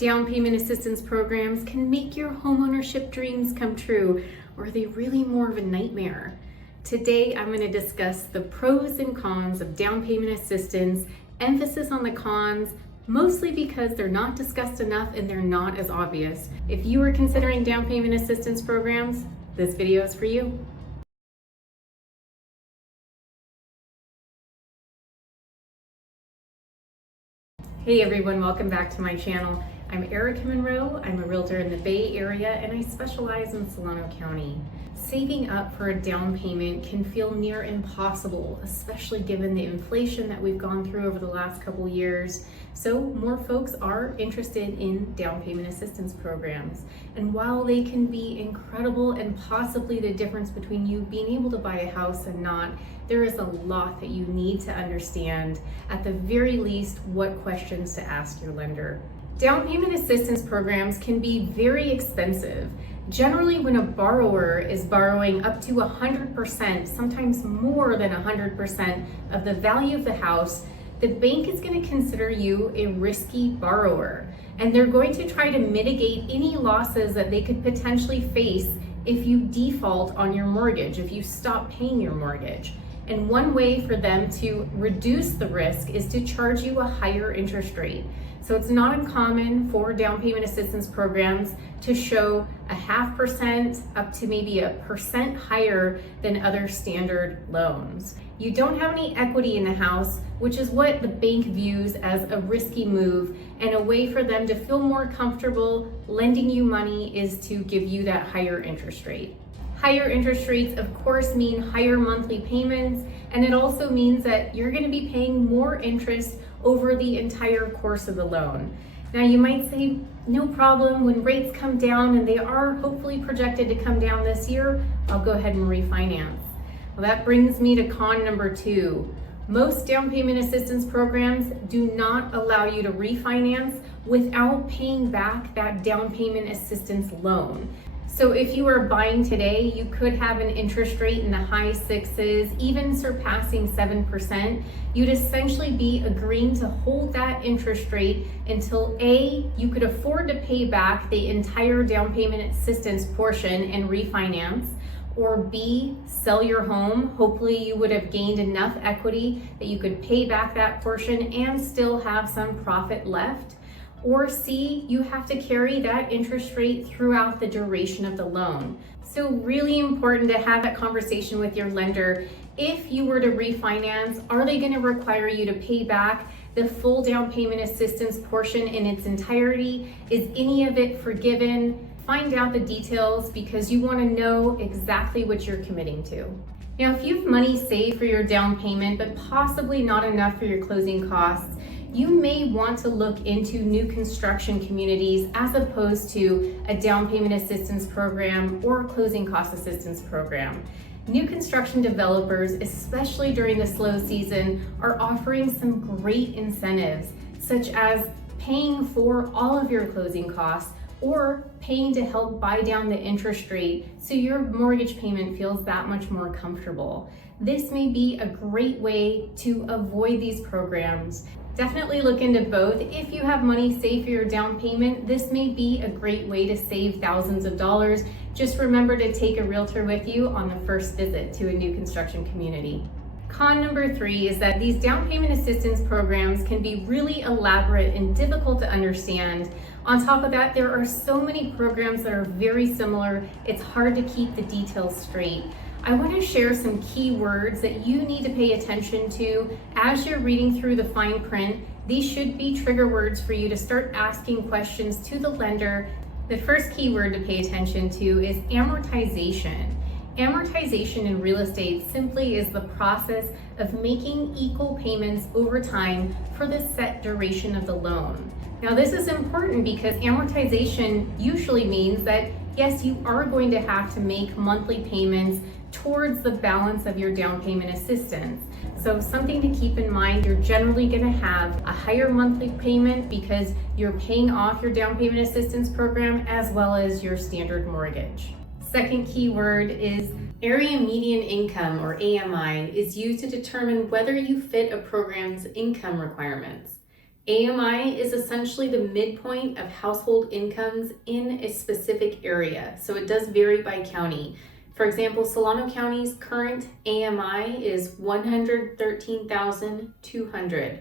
Down payment assistance programs can make your homeownership dreams come true, or are they really more of a nightmare? Today, I'm going to discuss the pros and cons of down payment assistance, emphasis on the cons, mostly because they're not discussed enough and they're not as obvious. If you are considering down payment assistance programs, this video is for you. Hey everyone, welcome back to my channel. I'm Erika Monroe. I'm a realtor in the Bay Area and I specialize in Solano County. Saving up for a down payment can feel near impossible, especially given the inflation that we've gone through over the last couple years. So more folks are interested in down payment assistance programs. And while they can be incredible and possibly the difference between you being able to buy a house and not, there is a lot that you need to understand. At the very least, what questions to ask your lender. Down payment assistance programs can be very expensive. Generally, when a borrower is borrowing up to 100%, sometimes more than 100% of the value of the house, the bank is going to consider you a risky borrower. And they're going to try to mitigate any losses that they could potentially face if you default on your mortgage, if you stop paying your mortgage. And one way for them to reduce the risk is to charge you a higher interest rate. So it's not uncommon for down payment assistance programs to show a 0.5% up to maybe 1% higher than other standard loans. You don't have any equity in the house, which is what the bank views as a risky move, and a way for them to feel more comfortable lending you money is to give you that higher interest rate. Higher interest rates, of course, mean higher monthly payments, and it also means that you're going to be paying more interest over the entire course of the loan. Now, you might say, no problem, when rates come down, and they are hopefully projected to come down this year, I'll go ahead and refinance. Well, that brings me to con number 2. Most down payment assistance programs do not allow you to refinance without paying back that down payment assistance loan. So if you are buying today, you could have an interest rate in the high 6s, even surpassing 7%. You'd essentially be agreeing to hold that interest rate until A, you could afford to pay back the entire down payment assistance portion and refinance, or B, sell your home. Hopefully you would have gained enough equity that you could pay back that portion and still have some profit left. Or C, you have to carry that interest rate throughout the duration of the loan. So really important to have that conversation with your lender. If you were to refinance, are they going to require you to pay back the full down payment assistance portion in its entirety? Is any of it forgiven? Find out the details because you want to know exactly what you're committing to. Now, if you have money saved for your down payment, but possibly not enough for your closing costs, you may want to look into new construction communities as opposed to a down payment assistance program or a closing cost assistance program. New construction developers, especially during the slow season, are offering some great incentives, such as paying for all of your closing costs or paying to help buy down the interest rate so your mortgage payment feels that much more comfortable. This may be a great way to avoid these programs. Definitely look into both. If you have money saved for your down payment, this may be a great way to save thousands of dollars. Just remember to take a realtor with you on the first visit to a new construction community. Con number 3 is that these down payment assistance programs can be really elaborate and difficult to understand. On top of that, there are so many programs that are very similar, it's hard to keep the details straight. I want to share some key words that you need to pay attention to as you're reading through the fine print. These should be trigger words for you to start asking questions to the lender. The first key word to pay attention to is amortization. Amortization in real estate simply is the process of making equal payments over time for the set duration of the loan. Now, this is important because amortization usually means that yes, you are going to have to make monthly payments towards the balance of your down payment assistance. So something to keep in mind, you're generally going to have a higher monthly payment because you're paying off your down payment assistance program as well as your standard mortgage. Second key word is area median income, or AMI, is used to determine whether you fit a program's income requirements. AMI is essentially the midpoint of household incomes in a specific area, so it does vary by county. For example, Solano County's current AMI is $113,200.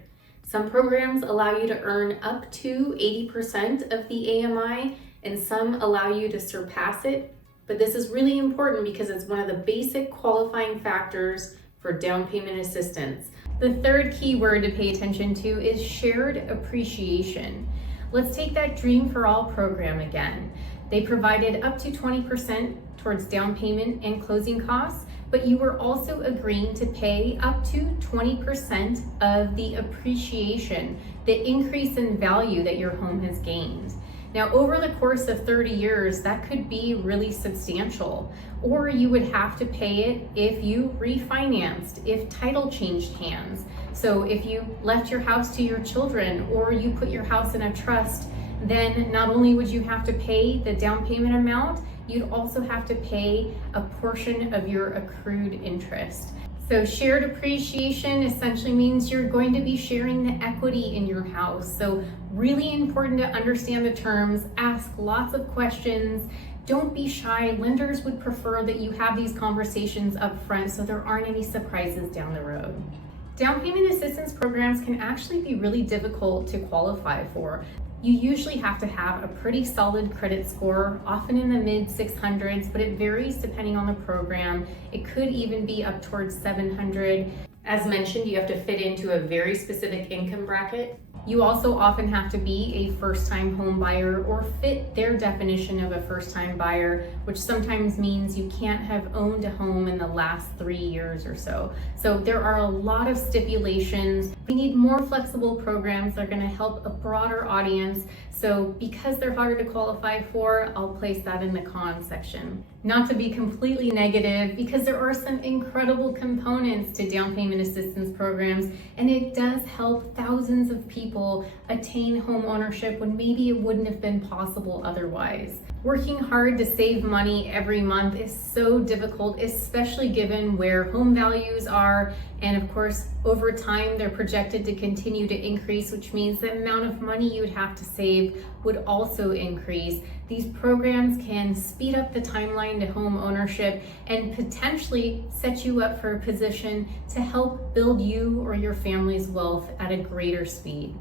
Some programs allow you to earn up to 80% of the AMI, and some allow you to surpass it. But this is really important because it's one of the basic qualifying factors for down payment assistance. The third key word to pay attention to is shared appreciation. Let's take that Dream for All program again. They provided up to 20% towards down payment and closing costs, but you were also agreeing to pay up to 20% of the appreciation, the increase in value that your home has gained. Now, over the course of 30 years, that could be really substantial, or you would have to pay it if you refinanced, if title changed hands. So if you left your house to your children or you put your house in a trust, then not only would you have to pay the down payment amount, you'd also have to pay a portion of your accrued interest. So shared appreciation essentially means you're going to be sharing the equity in your house. So really important to understand the terms, ask lots of questions, don't be shy. Lenders would prefer that you have these conversations up front so there aren't any surprises down the road. Down payment assistance programs can actually be really difficult to qualify for. You usually have to have a pretty solid credit score, often in the mid 600s, but it varies depending on the program. It could even be up towards 700. As mentioned, you have to fit into a very specific income bracket. You also often have to be a first-time home buyer or fit their definition of a first-time buyer, which sometimes means you can't have owned a home in the last 3 years or so. So there are a lot of stipulations. We need more flexible programs that are going to help a broader audience. So because they're harder to qualify for, I'll place that in the cons section. Not to be completely negative, because there are some incredible components to down payment assistance programs, and it does help thousands of people attain home ownership when maybe it wouldn't have been possible otherwise. Working hard to save money every month is so difficult, especially given where home values are, and of course over time they're projected to continue to increase, which means the amount of money you would have to save would also increase. These programs can speed up the timeline to home ownership and potentially set you up for a position to help build you or your family's wealth at a greater speed.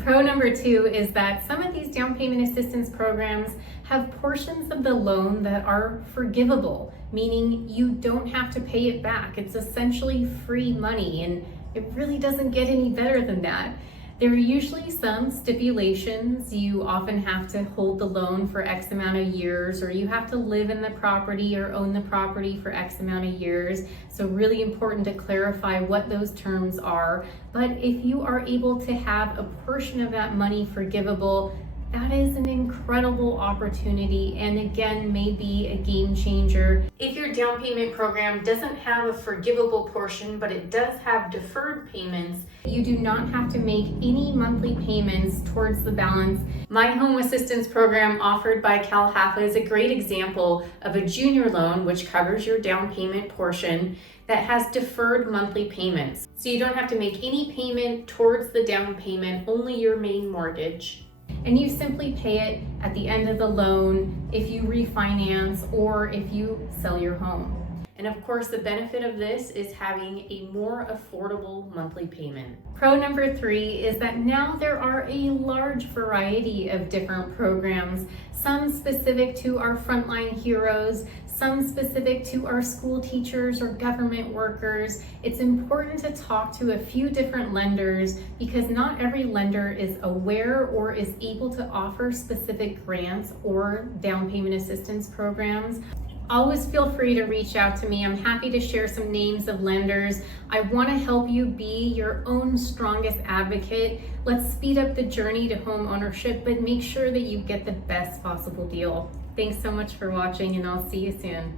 Pro number 2 is that some of these down payment assistance programs have portions of the loan that are forgivable, meaning you don't have to pay it back. It's essentially free money, and it really doesn't get any better than that. There are usually some stipulations. You often have to hold the loan for X amount of years, or you have to live in the property or own the property for X amount of years. So really important to clarify what those terms are. But if you are able to have a portion of that money forgivable, that is an incredible opportunity, and again, may be a game changer. If your down payment program doesn't have a forgivable portion, but it does have deferred payments, you do not have to make any monthly payments towards the balance. My home assistance program offered by calhfa is a great example of a junior loan which covers your down payment portion that has deferred monthly payments. So you don't have to make any payment towards the down payment, only your main mortgage. And you simply pay it at the end of the loan if you refinance or if you sell your home. And of course, the benefit of this is having a more affordable monthly payment. Pro number 3 is that now there are a large variety of different programs, some specific to our frontline heroes, some specific to our school teachers or government workers. It's important to talk to a few different lenders because not every lender is aware or is able to offer specific grants or down payment assistance programs. Always feel free to reach out to me. I'm happy to share some names of lenders. I want to help you be your own strongest advocate. Let's speed up the journey to home ownership, but make sure that you get the best possible deal. Thanks so much for watching, and I'll see you soon.